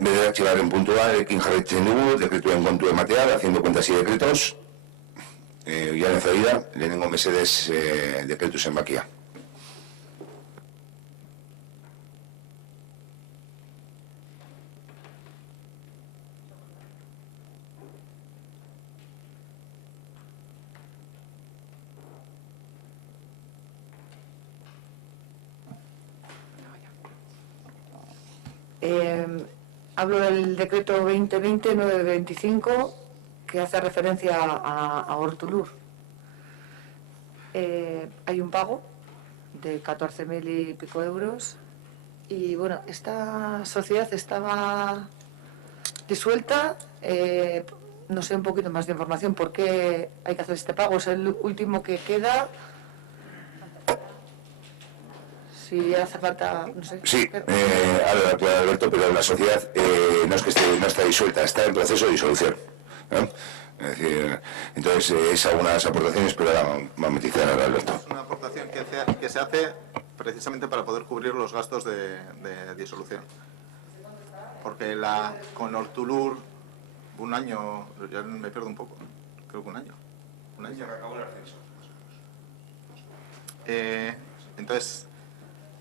Bederatzigarren puntua, ekin jarraitzen dugu, dekretuen kontu ematea, haciendo cuentas y decretos. Oiaren Zerida, lehenengo mesedez dekretu zenbakia. Hablo del decreto 2020-925 que hace referencia a Hortolur. Hay un pago de 14.000 y pico euros y bueno, esta sociedad estaba disuelta. No sé un poquito más de información por qué hay que hacer este pago. Es el último que queda. Si hace falta, no sé. Sí, ahora lo Alberto, pero la sociedad no es que no está disuelta, está en proceso de disolución, ¿no? Es decir, entonces es algunas aportaciones, pero ahora va a matizar ahora Alberto. Es una aportación que se hace precisamente para poder cubrir los gastos de disolución. Porque con Hortolur, un año, ya me pierdo un poco, creo que un año. Un año. Acabó el ascenso. Entonces,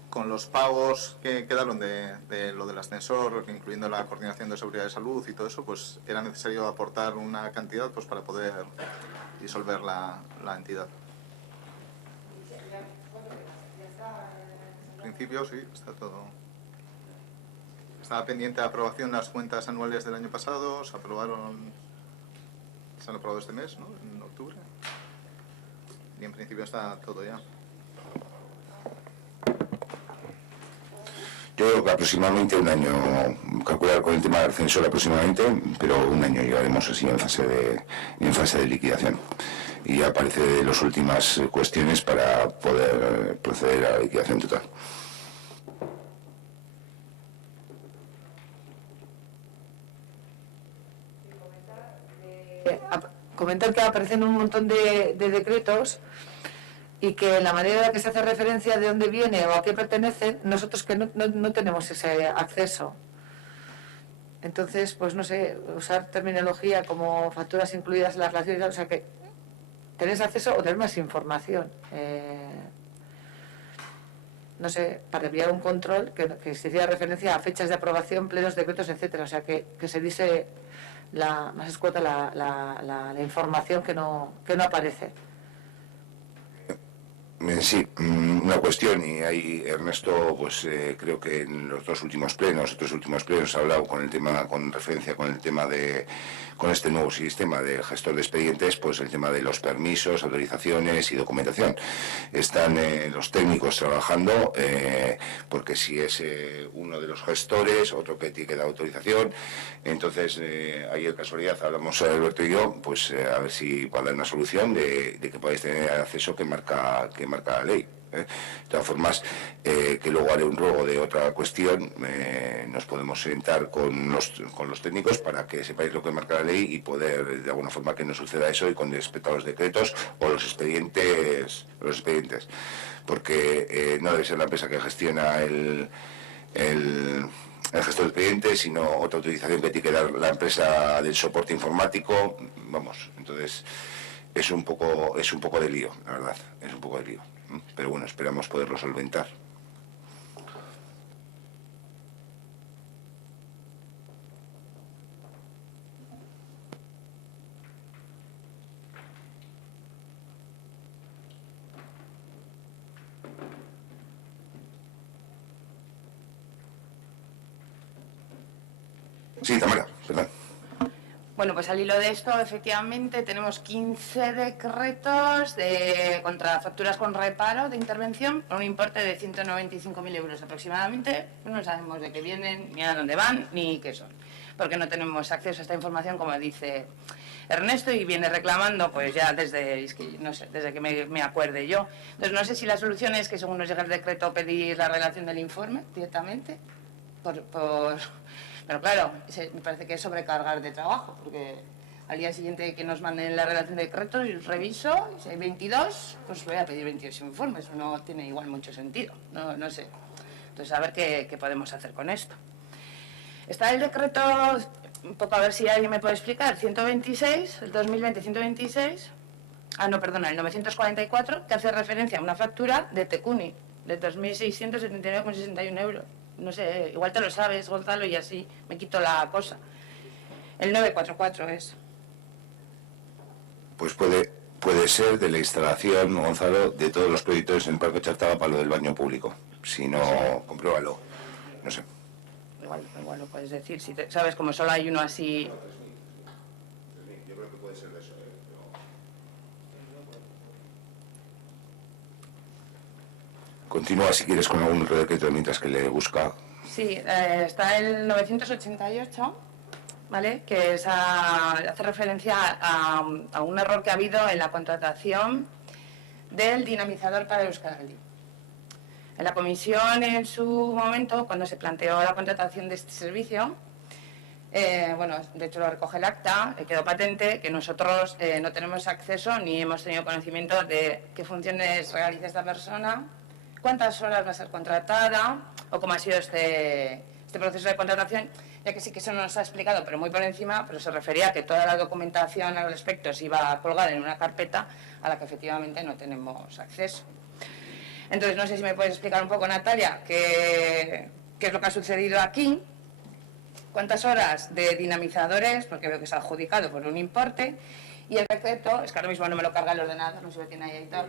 con los pagos que quedaron de lo del ascensor, incluyendo la coordinación de seguridad de salud y todo eso, pues era necesario aportar una cantidad pues para poder disolver la entidad. En principio sí, está todo. Estaba pendiente de aprobación las cuentas anuales del año pasado, se han aprobado este mes, ¿no? En octubre. Y en principio está todo ya. Yo creo que aproximadamente un año, calcular con el tema del ascensor aproximadamente, pero un año llegaremos así en fase de liquidación. Y ya aparece de las últimas cuestiones para poder proceder a la liquidación total. Comentar que aparecen un montón de decretos y que la manera en la que se hace referencia de dónde viene o a qué pertenece, nosotros que no tenemos ese acceso. Entonces, pues no sé, usar terminología como facturas incluidas en las relaciones, o sea que tenés acceso o tenés más información. No sé, para enviar un control que se hiciera referencia a fechas de aprobación, plenos, decretos, etcétera. O sea que se dice más escueta la información que no aparece. Sí, una cuestión, y ahí Ernesto, pues creo que en los otros últimos plenos ha hablado con referencia con el tema con este nuevo sistema de gestor de expedientes, pues el tema de los permisos, autorizaciones y documentación. Están los técnicos trabajando, porque si es uno de los gestores, otro que tiene que dar autorización, entonces ahí en casualidad hablamos Alberto y yo, pues a ver si va a dar una solución de que podáis tener acceso que marca la ley. De todas formas, que luego haré un ruego de otra cuestión, nos podemos sentar con los técnicos para que sepáis lo que marca la ley y poder, de alguna forma, que no suceda eso y con respecto a los decretos o los expedientes, porque no debe ser la empresa que gestiona el gestor de expedientes, sino otra utilización que tiene que dar la empresa del soporte informático, vamos, entonces es un poco de lío, la verdad, es un poco de lío. Pero bueno, esperamos poderlo solventar. Sí, Tamara, perdón. Bueno, pues al hilo de esto, efectivamente, tenemos 15 decretos contra facturas con reparo de intervención por un importe de 195.000 euros aproximadamente. No sabemos de qué vienen, ni a dónde van, ni qué son, porque no tenemos acceso a esta información, como dice Ernesto, y viene reclamando pues ya desde que me acuerde yo. Entonces, no sé si la solución es que, según nos llega el decreto, pedir la redacción del informe directamente, pero claro, me parece que es sobrecargar de trabajo, porque al día siguiente que nos manden la redacción de decretos, y reviso, y si hay 22, pues voy a pedir 22 informes. Eso no tiene igual mucho sentido, no sé. Entonces, a ver qué podemos hacer con esto. Está el decreto, un poco a ver si alguien me puede explicar, 126, el 2020-126, no, perdona, el 944, que hace referencia a una factura de Tecuni, de 2.679,61 euros. No sé, igual te lo sabes, Gonzalo, y así me quito la cosa. El 944 es. Pues puede ser de la instalación, Gonzalo, de todos los proyectos en el Parque Chartaba para lo del baño público. Si no, compruébalo. No sé. Igual lo puedes decir, si sabes, como solo hay uno así. Yo creo que puede ser de eso. Continúa si quieres con algún otro decreto mientras que le busca. Sí, está el 988, ¿vale? Que hace referencia a un error que ha habido en la contratación del dinamizador para Euskaltel. En la comisión, en su momento, cuando se planteó la contratación de este servicio, bueno, de hecho lo recoge el acta, quedó patente que nosotros no tenemos acceso ni hemos tenido conocimiento de qué funciones realiza esta persona, cuántas horas va a ser contratada o cómo ha sido este proceso de contratación, ya que sí que eso nos ha explicado, pero muy por encima, pero se refería a que toda la documentación al respecto se iba a colgar en una carpeta a la que efectivamente no tenemos acceso. Entonces, no sé si me puedes explicar un poco, Natalia, qué es lo que ha sucedido aquí, cuántas horas de dinamizadores, porque veo que se ha adjudicado por un importe, y el decreto, es que ahora mismo no me lo carga el ordenador, no sé si lo tiene ahí editor.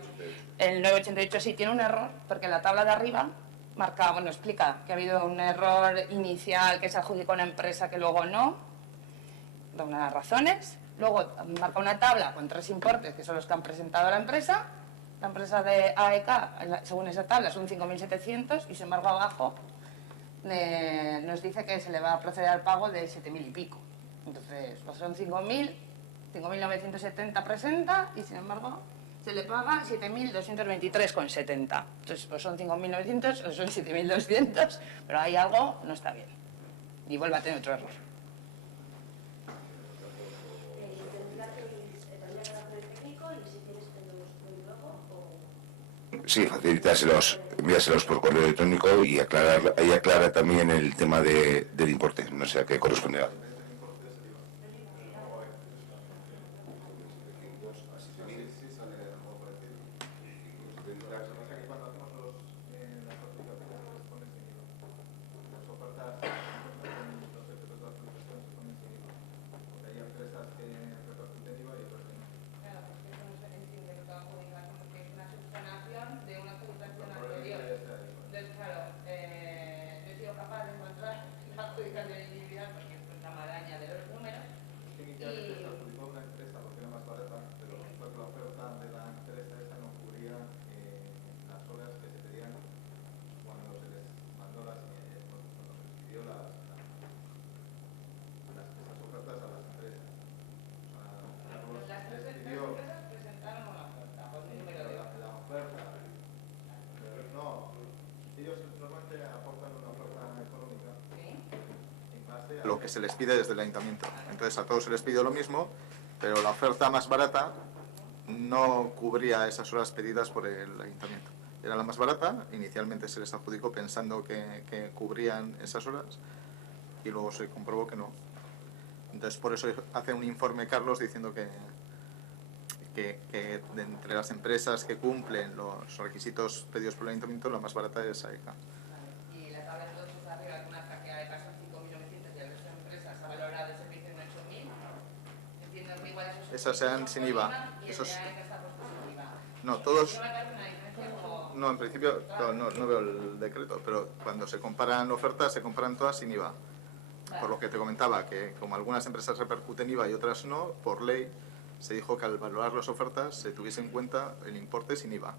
El 988 sí tiene un error, porque la tabla de arriba marca, bueno, explica que ha habido un error inicial, que se adjudicó a una empresa que luego no, da unas razones. Luego marca una tabla con 3 importes, que son los que han presentado a la empresa. La empresa de AEK, según esa tabla, son 5.700 y sin embargo abajo nos dice que se le va a proceder al pago de 7.000 y pico. Entonces, pues son 5.970 presenta y sin embargo se le paga 7.223,70. Entonces, pues son 5.900 o son 7.200, pero hay algo, no está bien. Y vuelve a tener otro error. Sí, facilítaselos, envíaselos por correo electrónico y aclara también el tema del importe, no sé a qué corresponderá. Lo que se les pide desde el ayuntamiento. Entonces a todos se les pidió lo mismo, pero la oferta más barata no cubría esas horas pedidas por el ayuntamiento. Era la más barata, inicialmente se les adjudicó pensando que cubrían esas horas y luego se comprobó que no. Entonces por eso hace un informe Carlos diciendo que de entre las empresas que cumplen los requisitos pedidos por el ayuntamiento, la más barata es AEK. Y la tabla de todos arriba, alguna que AEK son 5.900 y el resto de empresas ha valorado el servicio en 8.000. Entiendo que igual esas sean sin IVA. Esos... está puesto sin IVA. No, todos... No, en principio no veo el decreto, pero cuando se comparan ofertas se comparan todas sin IVA. Por lo que te comentaba, que como algunas empresas repercuten IVA y otras no, por ley se dijo que al valorar las ofertas se tuviese en cuenta el importe sin IVA,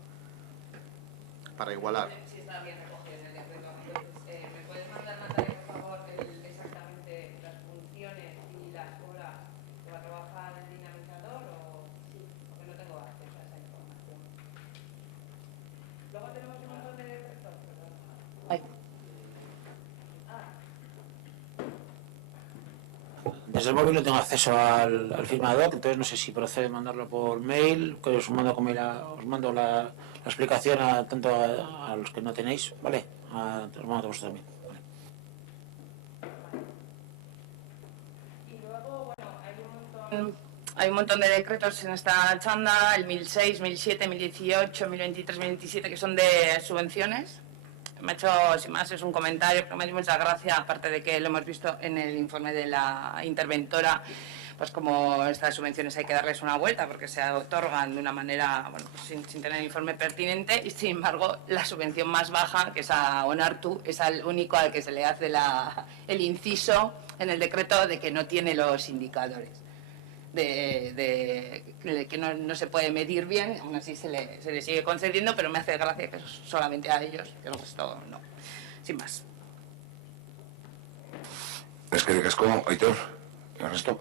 para igualar. Sí, está bien recogido en el decreto. Entonces, ¿me puedes mandar, Natalia, por favor, exactamente las funciones y las horas que va a trabajar el dinamizador? O sí, porque no tengo acceso a esa información. Luego tenemos un montón de decretos, perdón. Ay. Desde el móvil no tengo acceso al firmador, entonces no sé si procede mandarlo por mail, que os mando la explicación tanto a los que no tenéis, ¿vale? Os mando a vosotros también. ¿Vale? hay un montón de decretos en esta chanda, el 1006, 1007, 1018, 1023, 1027, que son de subvenciones. Me ha hecho, sin más, es un comentario, pero me ha hecho mucha gracia, aparte de que lo hemos visto en el informe de la interventora, pues como estas subvenciones hay que darles una vuelta porque se otorgan de una manera, bueno, sin tener el informe pertinente, y sin embargo la subvención más baja, que es a Onartu, es al único al que se le hace el inciso en el decreto de que no tiene los indicadores. De que no se puede medir bien, aún así se le sigue concediendo, pero me hace gracia que solamente a ellos, que el resto no, sin más. Es que Aitor, el resto.